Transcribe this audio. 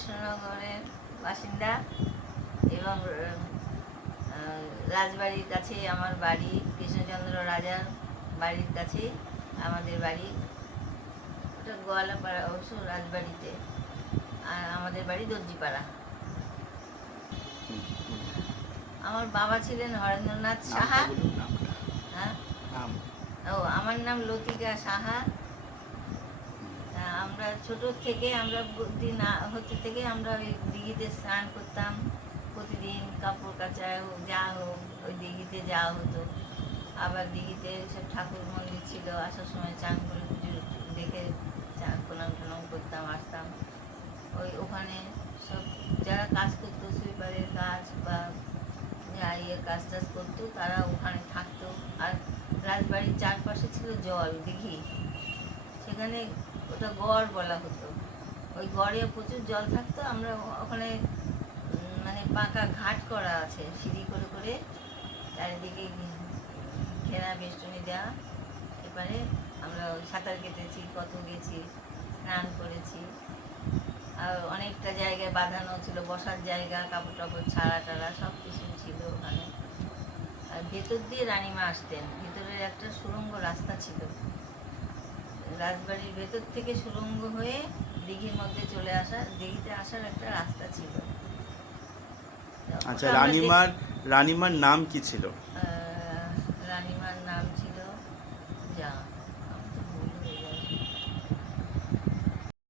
কৃষ্ণনগরের বাসিন্দা এবং রাজবাড়ির কাছে আমার বাড়ি। কৃষ্ণচন্দ্র রাজার বাড়ির কাছে আমাদের বাড়ি। ওটা গোয়ালাপাড়া, অবশ্য রাজবাড়িতে। আর আমাদের বাড়ি দর্জিপাড়া। আমার বাবা ছিলেন হরেন্দ্রনাথ সাহা। হ্যাঁ, ও আমার নাম লতিকা সাহা। আমরা ছোট থেকে, আমরা বুদ্ধি না হতে থেকে আমরা ওই দিঘিতে স্নান করতাম প্রতিদিন। কাপড় কাচা যা হোক ওই দিঘিতে যাওয়া হতো। আবার দিঘিতে সব ঠাকুর মন্দির ছিল, আসার সময় চান করে পুজো দেখে চান প্রণাম টনাম করতাম, আসতাম। ওখানে সব যারা কাজ করতো, সুইপারের কাজ বা কাজ টাজ করতো, তারা ওখানে থাকতো। আর রাজবাড়ির চারপাশে ছিল জল, দিঘি, সেখানে ওটা গড় বলা হতো। ওই গড়ে প্রচুর জল থাকতো। আমরা ওখানে মানে পাকা ঘাট করা আছে, সিঁড়ি করে করে চারিদিকে ঘেরা বেষ্টনী দেওয়া। এবারে আমরা সাঁতার কেটেছি, কত গেছি, স্নান করেছি। আর অনেকটা জায়গায় বাঁধানো ছিল, বসার জায়গা, কাপড় টাপড় ছাড়া টাড়া সব কিছু ছিল ওখানে। আর ভেতর দিয়ে রানীমা আসতেন। ভেতরের একটা সুড়ঙ্গ রাস্তা ছিল, রাজবাড়ির ভেতর থেকে সুড়ঙ্গ হয়ে দিঘির মধ্যে চলে আসার, দিঘিতে আসার একটা রাস্তা ছিল। আচ্ছা, রানীমার নাম কি ছিল? রানীমার